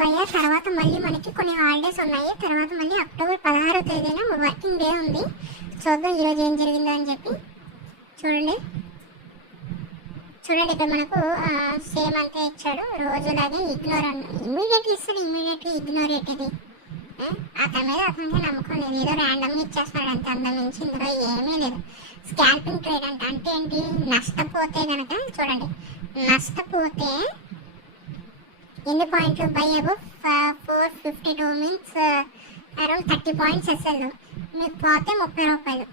భయ్య తర్వాత మళ్ళీ మనకి కొన్ని హాలిడేస్ ఉన్నాయి. తర్వాత మళ్ళీ అక్టోబర్ 16వ తేదీన వర్కింగ్ డే ఉంది. చూద్దాం ఈరోజు ఏం జరిగిందో అని చెప్పి. చూడండి ఇక్కడ మనకు సేమ్ అంతే ఇచ్చాడు రోజులాగే. ఇగ్నోర్ ఇమ్మీడియట్గా ఇస్తాడు, ఇమ్మీడియట్గా ఇగ్నోర్ ఏంటిది. అతని మీద అతనికి నమ్మకం లేదు, ఏదో ర్యాండమ్గా ఇచ్చేస్తాడు అంతే, మించి ఇందులో ఏమీ లేదు. స్కాల్పింగ్ ట్రేడ్ అంటే ఏంటి, నష్టపోతే కనుక చూడండి, నష్టపోతే ఎన్ని పాయింట్లు by above 452 means around 30 points SL. మీకు పోతే 30 రూపాయలు.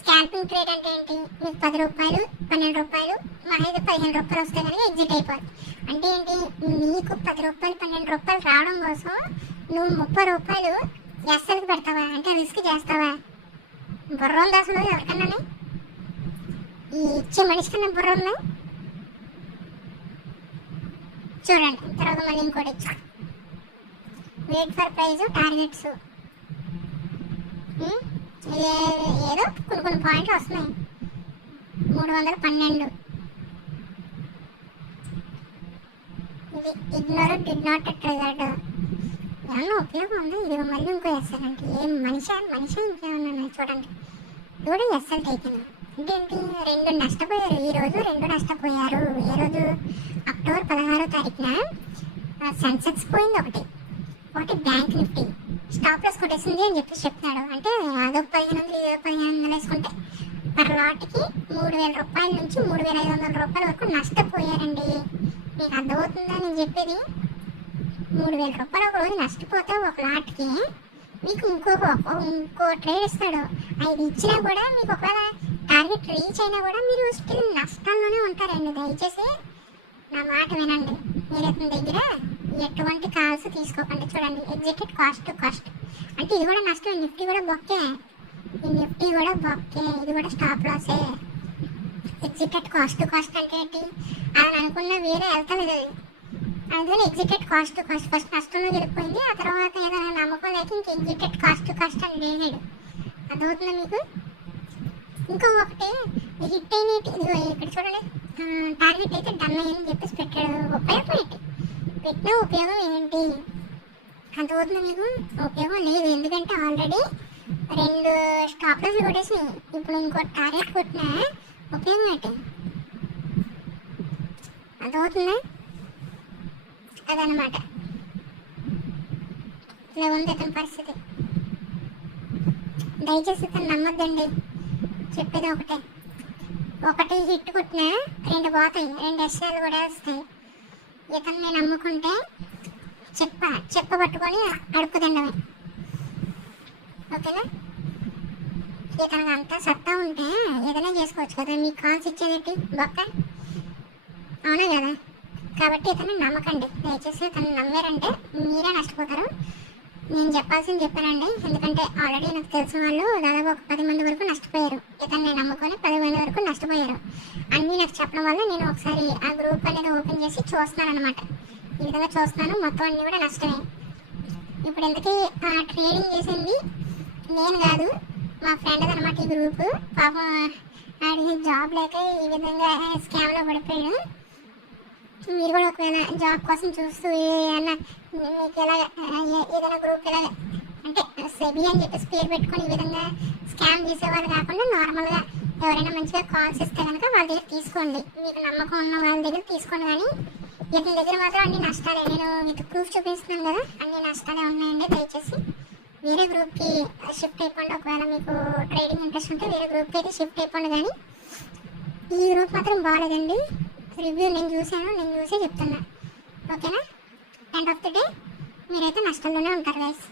స్కాల్పింగ్ ట్రేడ్ అంటే ఏంటి, మీకు 10 రూపాయలు 12 రూపాయలు మహా 15 రూపాయలు వస్తే కనుక ఎగ్జిట్ అయిపోతుంది. అంటే ఏంటి, నీకు 10 రూపాయలు 12 రూపాయలు రావడం కోసం నువ్వు 30 రూపాయలు ఎస్ఎల్కి పెడతావా, అంటే రిస్క్ చేస్తావా? బుర్ర ఉంది అసలు ఎవరికన్నా? ఈ ఇచ్చే మనిషి కన్నా బుర్ర ఉందా? చూడండి తర్వాత మళ్ళీ ఇంకోటి ఇచ్చా, వెయిట్ ఫర్ ప్రైజ్ టార్గెట్స్. ఏదో కొన్ని పాయింట్లు వస్తున్నాయి. 312. ఇది ఇగ్నోర్ డిడ్ నాట్ ట్రిగర్డ్. ఏమన్నా ఉపయోగం ఉంది? ఇది మళ్ళీ ఇంకో ఎస్ఎల్ అంటే ఏం మనిషి ఇంకేమన్నా? చూడండి ఇది కూడా ఎస్ఎల్ టైకింగ్. ఇంకేంటి, 2 నష్టపోయారు ఈరోజు, 2 నష్టపోయారు. ఏ రోజు, అక్టోబర్ 16వ తారీఖున సెన్సెక్స్ పోయింది ఒకటి బ్యాంక్ నిఫ్టీ స్టాప్ లాస్ కొట్టేసింది అని చెప్పి చెప్తున్నాడు. అంటే అదొక 1500 ఇదొక 1500 వేసుకుంటే పర్ లాట్కి 3000 రూపాయల నుంచి 3500 రూపాయల వరకు నష్టపోయారండి. మీకు అర్థమవుతుందా నేను చెప్పేది? 3000 రూపాయలు ఒక రోజు నష్టపోతే ఒక లాట్కి మీకు ఇంకో ట్రేడ్ ఇస్తాడు. అది ఇచ్చినా కూడా మీకు ఒకవేళ టార్గెట్ రీచ్ అయినా కూడా మీరు స్టిల్ నష్టాల్లోనే ఉంటారండి. దయచేసి నా మాట వినండి. మీరు అతని దగ్గర ఎటువంటి కాల్స్ తీసుకోకండి. చూడండి ఎగ్జిటెడ్ కాస్ట్ అంటే ఇది కూడా నష్టం. నిఫ్టీ కూడా బొక్కే, ఈ నిఫ్టీ కూడా బొక్కే, ఇది కూడా స్టాప్ లాసే. ఎగ్జిటెడ్ కాస్ట్ అంటే ఏంటి, అది అనుకున్న వేరే వెళ్తలేదు. అందుకని ఎగ్జిటెడ్ కాస్ట్ ఫస్ట్ నష్టంలో వెళ్ళిపోయింది. ఆ తర్వాత ఏదైనా నమ్మకం లేక ఇంక ఎగ్జిటెడ్ కాస్ట్ అని వేసాడు. అదవుతుందా మీకు? ఇంకొకటి హిట్ అయిన ఇదిగో ఇక్కడ చూడండి, టార్గెట్ అయితే డన్ అయ్యని చెప్పేసి పెట్టాడు. పెట్టిన ఉపయోగం ఏంటి? అంతవుతుందా మీకు? ఉపయోగం లేదు. ఎందుకంటే ఆల్రెడీ 2 స్టాప్ లాస్ కొట్టేసినాయి. ఇప్పుడు ఇంకో టార్గెట్ కొట్టినా ఉపయోగం ఏంటి? అర్థమవుతుందా? అదనమాట. ఇలా ఉంది అతని పరిస్థితి. దయచేసి ఇతను నమ్మద్దండి, చెప్పేది ఒకటి హిట్ కొట్టినా 2 పోతాయి, 2 ఎస్ఎల్ కూడా వస్తాయి. ఇతన్ని నమ్ముకుంటే చెప్ప పట్టుకొని అడుపుదండమే. ఓకేనా? ఇతనికి అంతా సత్తా ఉంటే ఏదైనా చేసుకోవచ్చు కదా. మీకు కాల్స్ ఇచ్చేదేంటి బొక్క, అవునా కదా? కాబట్టి ఇతను నమ్మకండి దయచేసి. ఇతను నమ్మారంటే మీరే నష్టపోతారు. నేను చెప్పాల్సింది చెప్పానండి. ఎందుకంటే ఆల్రెడీ నాకు తెలిసిన వాళ్ళు దాదాపు ఒక 10 మంది వరకు నష్టపోయారు. ఇతన్ని నమ్ముకొని 10 మంది వరకు నష్టపోయారు. అన్నీ నాకు చెప్పడం వల్ల నేను ఒకసారి ఆ గ్రూప్ అనేది ఓపెన్ చేసి చూస్తున్నాను అనమాట. ఈ విధంగా చూస్తున్నాను, మొత్తం అన్నీ కూడా నష్టమే. ఇప్పుడు ఎందుకు ట్రేడింగ్ చేసింది నేను కాదు, మా ఫ్రెండ్ అనమాట. ఈ గ్రూప్ పాపం ఆడికి జాబ్ లేక ఈ విధంగా స్కామ్లో పడిపోయాడు. మీరు కూడా ఒకవేళ జాబ్ కోసం చూస్తూ ఏదైనా మీకు ఏదైనా గ్రూప్ ఇలాగ అంటే సెబీ అని చెప్పేసి పేరు పెట్టుకొని ఈ విధంగా స్కామ్ చేసేవాళ్ళు కాకుండా నార్మల్గా ఎవరైనా మంచిగా కాల్స్ ఇస్తే కనుక వాళ్ళ దగ్గర తీసుకోండి. మీకు నమ్మకం ఉన్న వాళ్ళ దగ్గర తీసుకోండి. కానీ ఇతని దగ్గర మాత్రం అన్ని నష్టాలే. నేను మీకు ప్రూఫ్ చూపిస్తున్నాను కదా, అన్ని నష్టాలే ఉన్నాయండి. దయచేసి వేరే గ్రూప్కి షిఫ్ట్ అయిపోండి. ఒకవేళ మీకు ట్రేడింగ్ ఇంట్రెస్ట్ ఉంటే వేరే గ్రూప్కి అయితే షిఫ్ట్ అయిపోండి. కానీ ఈ గ్రూప్ మాత్రం బాగాలేదండి. రివ్యూ నేను చూసే చెప్తున్నా. ఓకేనా? ఎండ్ ఆఫ్ ది డే మీరైతే నష్టంలోనే ఉంటారు గైస్.